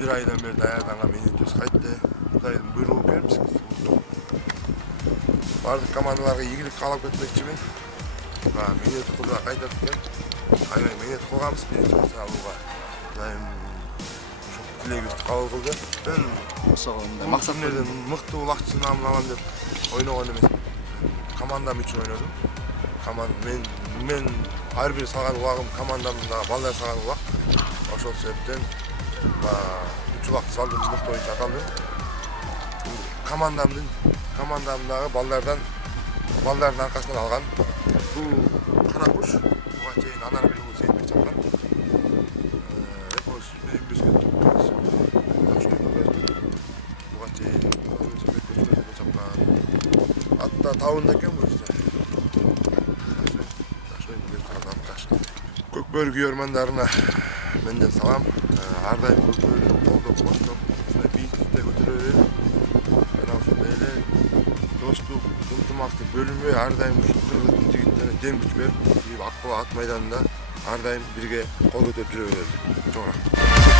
bir aydan beri dayandan menütöz kaytты. Kudayдын буйругу берипsiz. Бардык командаларга ийгилик каалап кетмекчимин. Менет кылга кайтат экен. Аябай менет кылганбыз биринчи масын алууга. Кудайым ошол тилегибизди кабыл кылды. Мен ошол максат максатым мыкты улакчысын алам деп ойногон эмес. Командам үчүн ойнодум. Мен ар бир салган убагым командамдагы балдар салган убак. Ошол себептен 3 убакыт салдым, мыкты оюнчу аталдым. Командамдагы балдардын аркасынан алган. Бул кара куш буга чейин анар бир уулу сейитбек чапкан. Эпос бирибизге буга чейин чапкан. Атта табында экен бул жерде. Көкбөр күйөрмандарына менден салам. Ар дайым көкбөрдү колдоп, коштоп, ушундай бийиктикте көтөрө берип, жана ушундай эле достук, ынтымактык бөлүнбөй ар дайым ушу кыргыздын жигиттерине дем күч берип, Ак Булак ат майданында ар дайым бирге кол көтөрүп жүрө берели. Чоң рахмат.